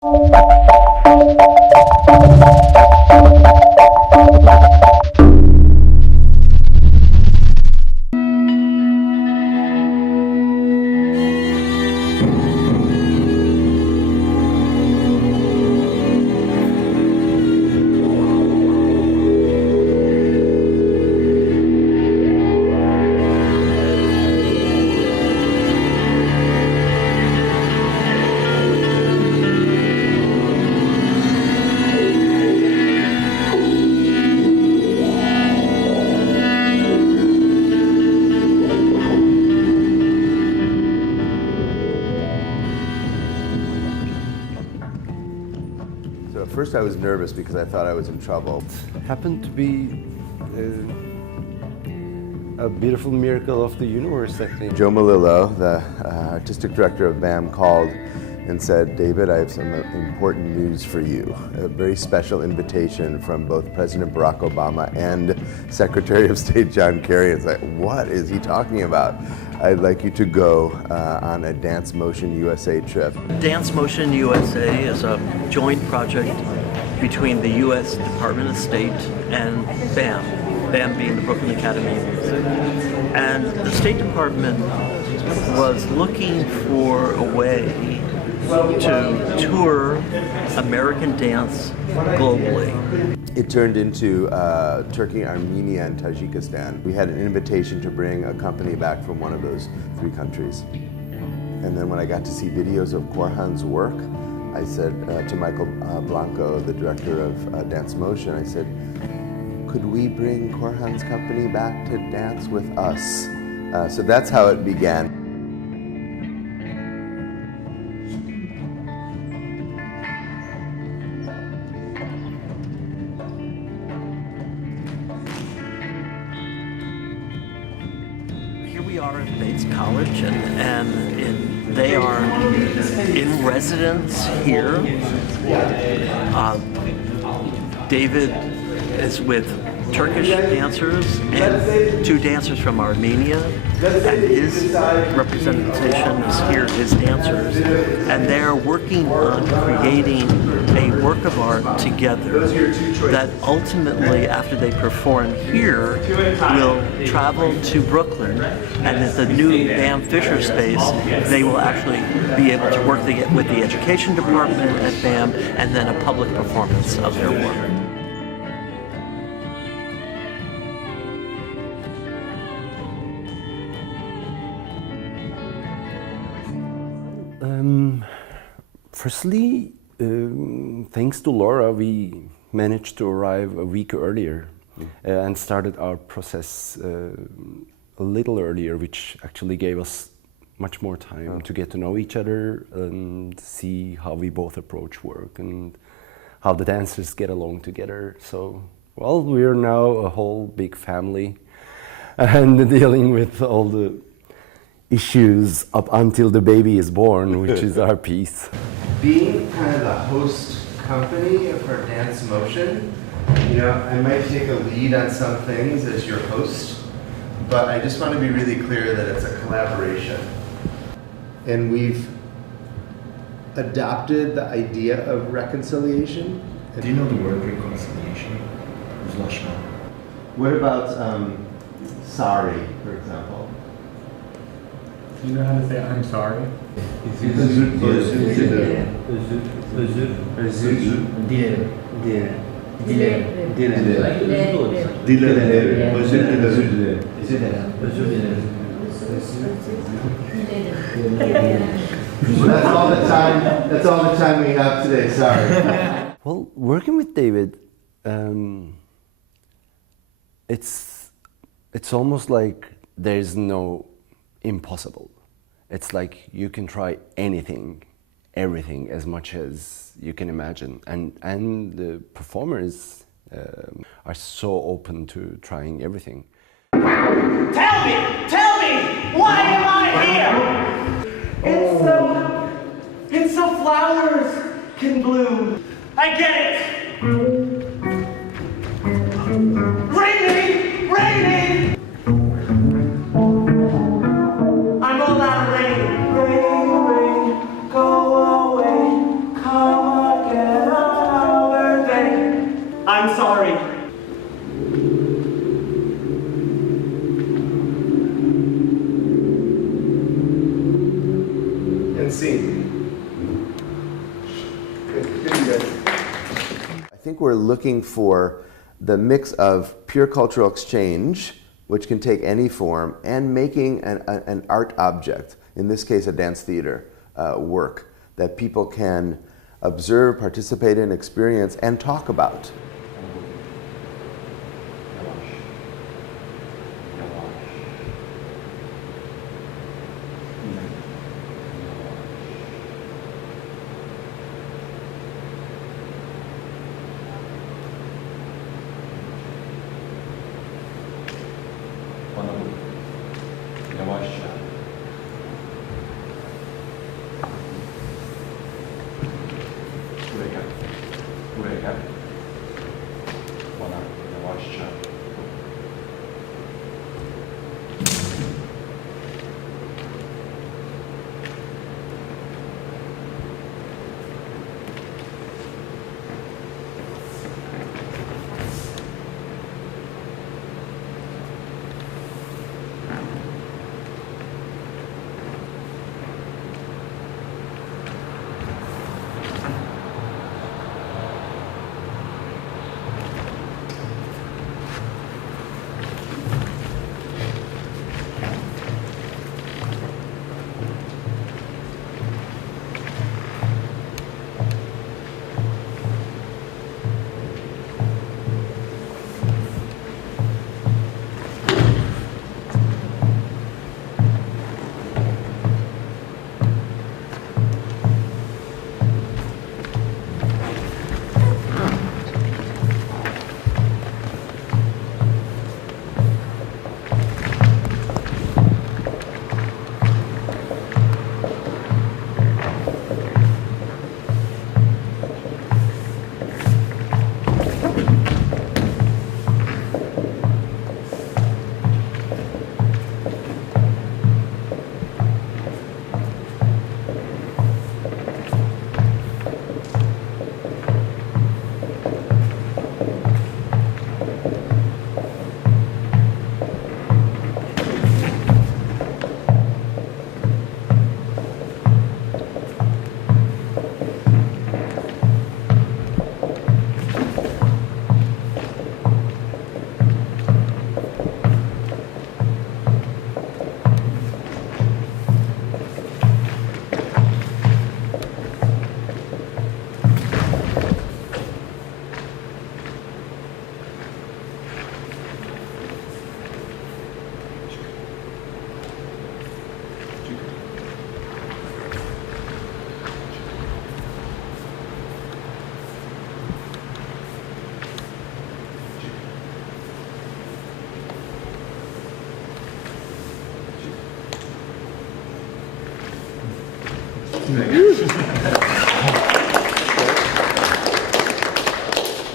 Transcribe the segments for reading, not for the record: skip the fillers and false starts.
So at first I was nervous because I thought I was in trouble. It happened to be a beautiful miracle of the universe, I think. Joe Malillo, the artistic director of BAM, called and said, "David, I have some important news for you. A very special invitation from both President Barack Obama and Secretary of State John Kerry." It's like, what is he talking about? I'd like you to go on a Dance Motion USA trip. Dance Motion USA is a joint project between the U.S. Department of State and BAM, BAM being the Brooklyn Academy of Music. And the State Department was looking for a way to tour American dance globally. It turned into Turkey, Armenia, and Tajikistan. We had an invitation to bring a company back from one of those three countries. And then when I got to see videos of Korhan's work, I said to Michael Blanco, the director of Dance Motion, I said, could we bring Korhan's company back to dance with us? So that's how it began. We are at Bates College, and they are in residence here. David is with Turkish dancers and two dancers from Armenia, and his representation is here, his dancers, and they're working on creating a work of art together that ultimately, after they perform here, will travel to Brooklyn, and at the new BAM Fisher space, they will actually be able to work with the education department at BAM, and then a public performance of their work. Firstly, thanks to Laura, we managed to arrive a week earlier and started our process a little earlier, which actually gave us much more time to get to know each other and see how we both approach work and how the dancers get along together. So, well, we are now a whole big family and dealing with all the issues up until the baby is born, which is our piece. Being kind of the host company for Dance Motion, you know, I might take a lead on some things as your host, but I just want to be really clear that it's a collaboration. And we've adopted the idea of reconciliation. Do you know the word reconciliation? What about sorry, for example? Do you know how to say I'm sorry? That's all the time we have today, sorry. Well, working with David, it's almost like there's no impossible. It's like you can try anything, everything, as much as you can imagine, and the performers are so open to trying everything. Tell me, why am I here? It's so flowers can bloom. I get it. Raining. I'm all out of rain. Rain, go away, come and scene. I think we're looking for the mix of pure cultural exchange, which can take any form, and making an art object, in this case a dance theater work, that people can observe, participate in, experience, and talk about.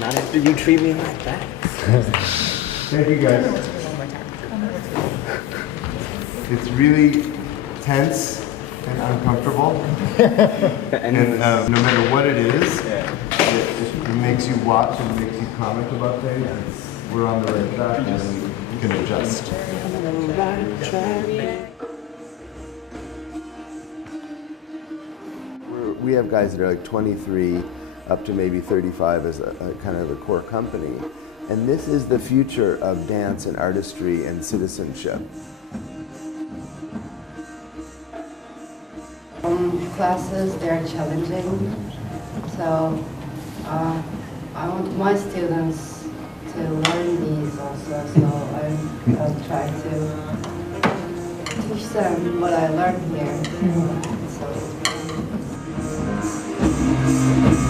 Not after you treat me like that. Thank you guys. It's really tense and uncomfortable. And no matter what it is, it makes you watch and makes you comment about things. We're on the right track and we can adjust. We have guys that are like 23 up to maybe 35 as a kind of a core company. And this is the future of dance and artistry and citizenship. Classes, they're challenging. So I want my students to learn these also. So I'll try to teach them what I learned here.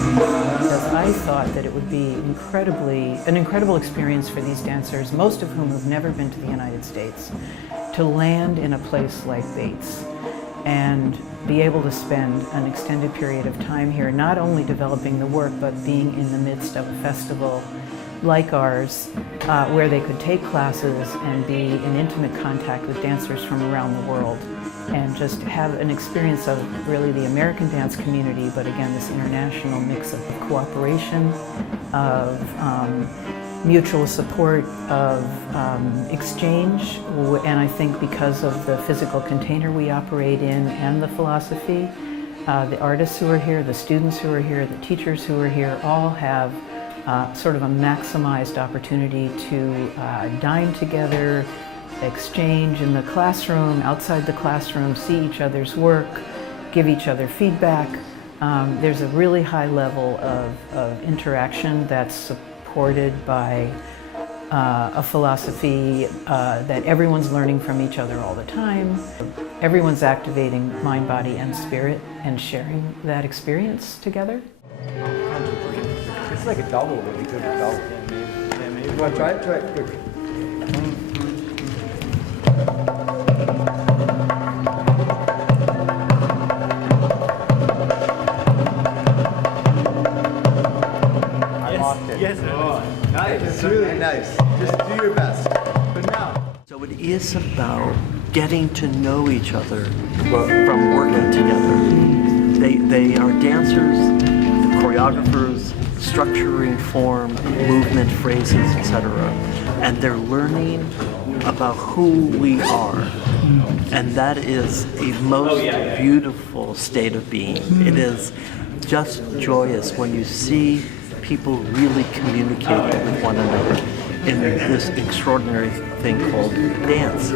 Because I thought that it would be an incredible experience for these dancers, most of whom have never been to the United States, to land in a place like Bates and be able to spend an extended period of time here, not only developing the work, but being in the midst of a festival like ours, where they could take classes and be in intimate contact with dancers from around the world, and just have an experience of really the American dance community, but again, this international mix of cooperation, of mutual support, of exchange, and I think because of the physical container we operate in and the philosophy, the artists who are here, the students who are here, the teachers who are here, all have sort of a maximized opportunity to dine together, exchange in the classroom, outside the classroom, see each other's work, give each other feedback. There's a really high level of interaction that's supported by a philosophy that everyone's learning from each other all the time. Everyone's activating mind, body, and spirit and sharing that experience together. It's like a double, but we could have double. Yeah, maybe. You want to try it? Try it quick. Yes, nice. It's really nice. Just do your best. But now. So it is about getting to know each other from working together. They are dancers, choreographers, structuring form, movement, phrases, etc. And they're learning about who we are. And that is a most beautiful state of being. It is just joyous when you see people really communicating with one another in this extraordinary thing called dance.